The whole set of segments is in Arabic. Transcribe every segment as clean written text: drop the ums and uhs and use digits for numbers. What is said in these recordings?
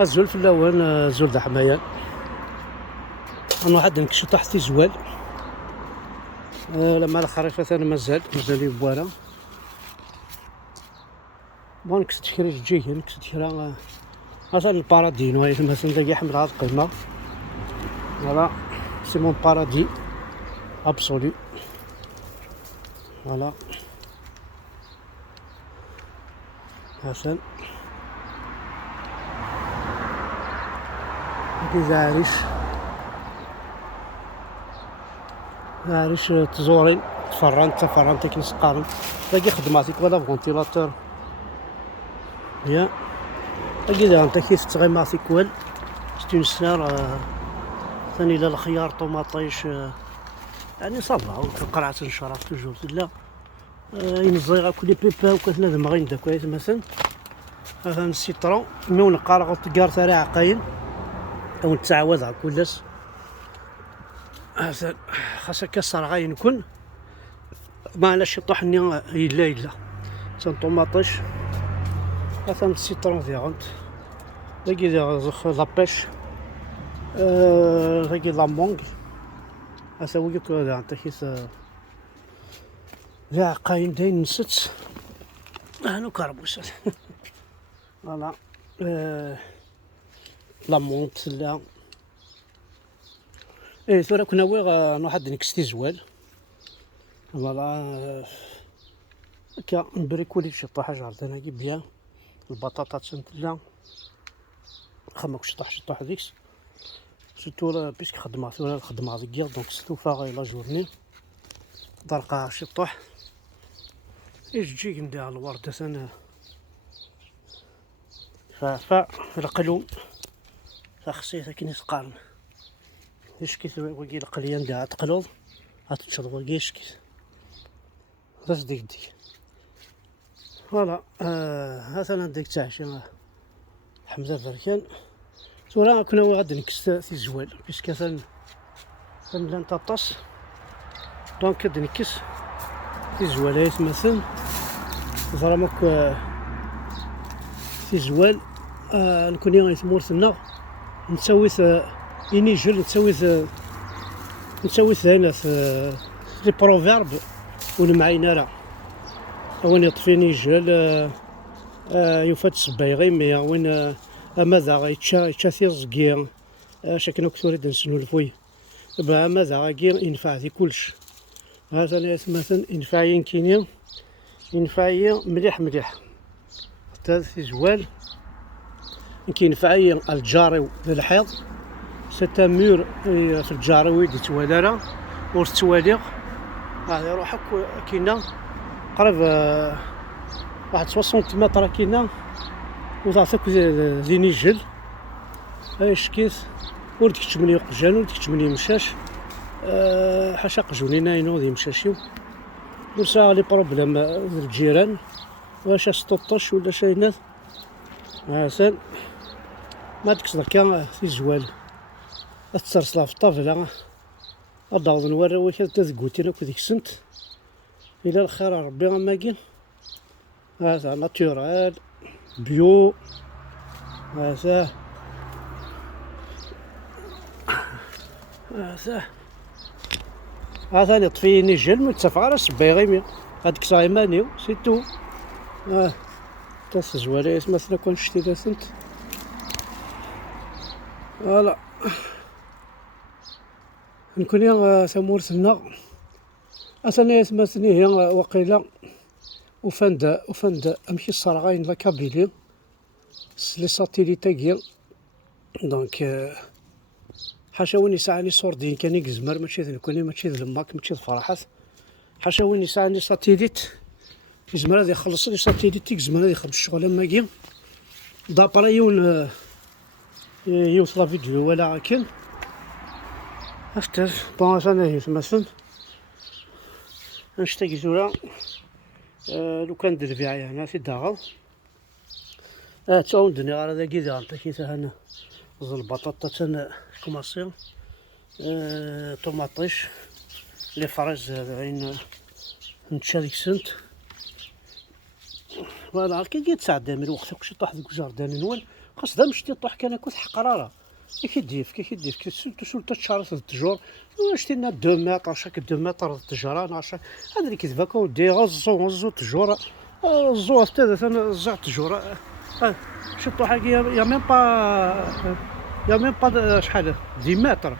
الزول في اللون الزول دا حماية. انا واحد نكشو تحت زوال. لما الخريفة ثاني مازال يبوالا. بون كنت تشري جيجي كنت تشري مثلا البارادين وهي مثلا داكي حمل هاد القيمة. فوالا سي مون بارادي ابسولي. فوالا حسن هاكي عاريش تزورين تفرنت كي نسقارن داكي خدماتك ولا فونتيلاتور يا داكي دا انت كي تغيماتيك وال ستونسنار ثاني لا الخيار طوماطيش يعني صافا وقرعة نشرف توجور لا ينزيغ كل بيبا وكتنا دمغين داك كويس مثلا هذا السيترون مون قارغ تقار تاع عقاين او نتعوض على كلش خاصك الصراغه يكون ما علاش يطحني الا تن طوماطيش مثلا السيترون فيغونت داكي زخ لابيش داكي لامونغ هذا هو يكون انت كيس لا عقاين داين نست هانو كربوس فوالا لامونت لا ثورة كنا ويغ واحد نكستي زوال فوالا هكا نبريكولي شي طاحة عرضنا كي بيان البطاطا تسنتلا خمك شطح ديكس سيتو بيسك خدمة ثورة الخدمة ذكيا دونك ستوفا غاي لا جورني درقا شي طوح يجي ندير الوردة سنة القلوم خصيتها كي نسقارن كيف وكي القليان دا تقلوض هتشرب وكيش كيف بس ديك فوالا مثلا ديك تاع شي حمزة بركان ولا كنا غادي نكست في الزوال بيسكا ثان طاطاس دونك غادي نكس في الزوالات مثلا فرامك في الزوال نكون يا ثمورتنا نسوي ينيجل نسوي هنا في لي بروفيرب والمعينة راه وين يطفي نيجل يفات الصبايغي مي وين ماذا يتشا ثيرزكيا شكنا كثوري نسنو الفوي ماذا غير ينفع في كلش هذا مثلا ينفعين كينيا ينفعين مليح حتى في زوال كينفعين الجاري للحيض ستا مور في الجاري ويدي توالارا ورث تواليغ غادي يروح كينا قرب واحد 60 متر كينا وتعطيك زي نيجل ايش كيس ولد كتمني قجان ولد كتمني مشاش حاشا قجوني ناينو ذي مشاشيو ورسا لي بروبليم الجيران واش 16 ولا شاينات عسل ما ديكش دركا في الزوال تسرسلا في الطابلة أضاوض نورا واش تذكوتينا كو ديك السنت إلى الخير ربي غماكي هذا ناتورال بيو هذا نطفي نيجل متفق على الصبايغي هاديك صايمانيو سيتو تا الزوالات مثلا كون شتي داسنت فوالا نكون يا ثمورتنا أثناء مثلا هي وقيلة وفند أمشي الصراغين لا كابيلي لي ساتيليتاكيا دونك حاشا وين يساعني صوردين كان يكزمر ماشي ذنكوني ماشي ذلماك ماشي ذفرحات حاشا وين يساعني ساتيليت يزمر هذا يخلص لي ساتيليت يكزمر هذا يخرج الشغل ماكي دابرا يوصل فيديو ولا كان أفتر بون أنا مثلا نشتاق زورا لو كان ندير فيها هنا في داغل تعاودني على ذا كيدا انت كيتا هنا زل البطاطا تاع كوماسيون طوماطيش لي فريز غين نتشا ديك السنت فوالا كي تساعد من وقت كلشي طاح ديك الجاردان نوال خاص دا مشتي طاح كان كوث حقراره كي سولت الشهر التجور شتي لنا 2 متر شاك 2 متر التجاره ناشا هذا اللي كيتباك ودي غزو التجور غزو حتى زع التجور شي طاح يا ميم با شحال 10 متر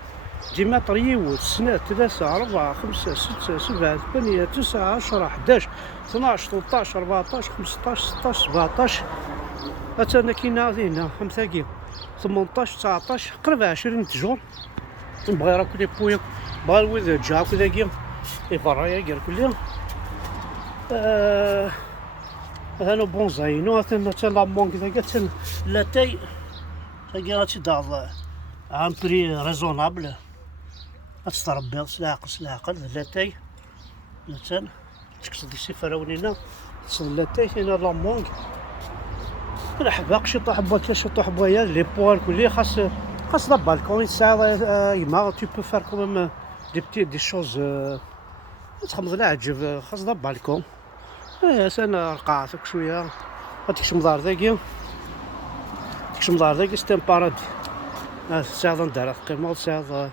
10 متر يوت سنة 3 4 5 6 7 8 9 10 11 12 13 14 15 16 17 أنا كاينة هنا خمسة 18 19 قرب 20 تجور نبغي راه كلي بويا بغا الولد جا كذا يفرايا كاع كلها هانو بونزاينو تا لامون كذا تا لاتاي تاكي غاتي دار عن بري ريزونابل غتستربي سلاعقل لاتاي لاتان تكسد شي فراونينا تصل لاتاي هنا لامونغ لا حباق شي طاح بواك شي طاح بوايا لي بوال كلي خاص لا بالكون يساعد يما تو بو فار كوميم دي شوز تخمض لا عجب خاص لا بالكون انا رقعتك شويه هاديك شمضار داكي ستان بارادي ساعد ندير القيمه ساعد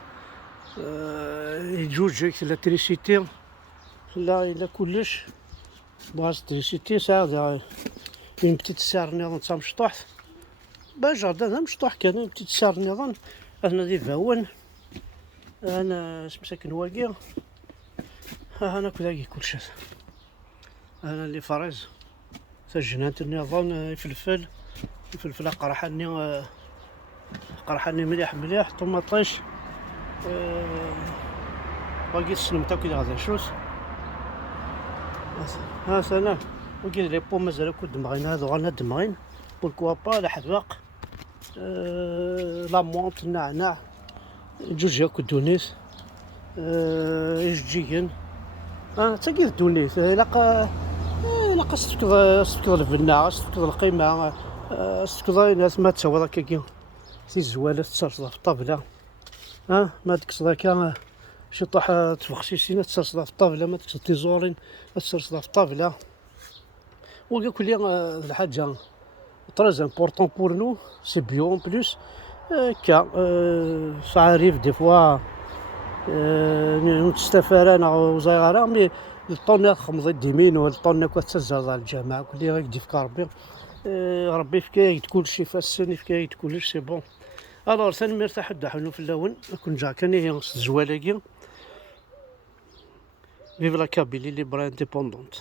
يجوجك الالكتريسيتي لا كلش باز الالكتريسيتي ساعد اون بتيت سار نظام تا مشطوح جاردان مشطوح كان اون بتيت سار نظام انا دي فاون انا مساكن واقي انا كذا كلشي انا اللي فريز سجنات النظام الفلفل قرحني مليح طماطيش باقي السلمته كذا هذا شوس ها سنة وكاين لي بو مازال كود دمغين هادو غانا دمغين بوركوا با الحذاق لامونط النعناع جوج ياكل دونيس يجيين تاكي الدونيس الا استفكض الفناعة استفكض القيمة استفكض الناس ما تسوى هكا كي سي زوالة تسرسل في الطابلة ما تكسر هكا شي طاح تفخشي سينا تسرسل في الطابلة ما تكسر تيزورين تسرسل في الطابلة وكا كلي الحاجة تريز امبورطون بور نو سي بيو اون بلوس كا صعاريف دي فوا نتستفاد انا وزيغارة مي الطون خمضي ديمين والطون كتزرد الجامعة كلي غير يديفك ربي فكايت كلشي فاسني فكايت كلشي سي بون الوغ ثاني مرتاح حنو في اللون كون جا كان هي الزوالاكي فيف لا كابيلي ليبر انديبوندونت.